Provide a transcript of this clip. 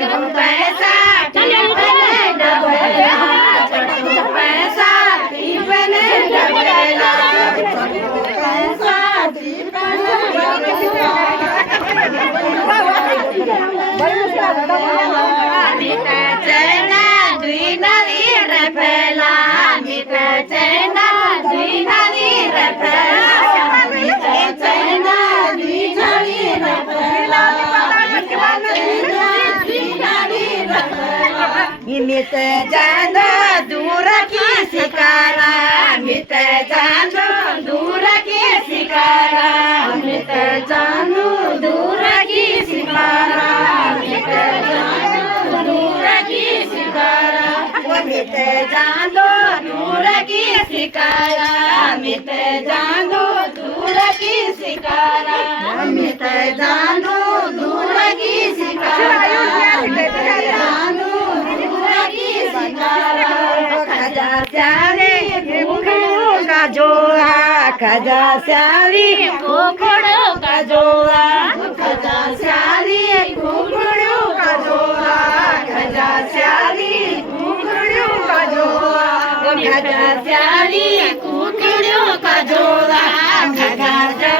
पैसा डबला पैसा टिफिन डबला पैसा मिटा चैना दुई नदी रफेला मिटा चैना दुई नदी रफेला मिटा चैना दुई नदी रफेला मिट जानो दूर की शिकारा मिट जानो दूर की शिकारा मिट जानो दूर की शिकारा मिट जानो दूर की शिकारा मिट जानो दूर की शिकारा मिट जानो दूर की शिकारा मिट जानो दूर की शिकारा मिट जानो खजा स्याली कुकड़ो का जोड़ा खजा स्याली कुकड़ो का जोड़ा खजा स्याली कुकड़ो का जोड़ा खजा स्याली कुकड़ो का जोड़ा खजा स्याली कुकड़ो का जोड़ा खजा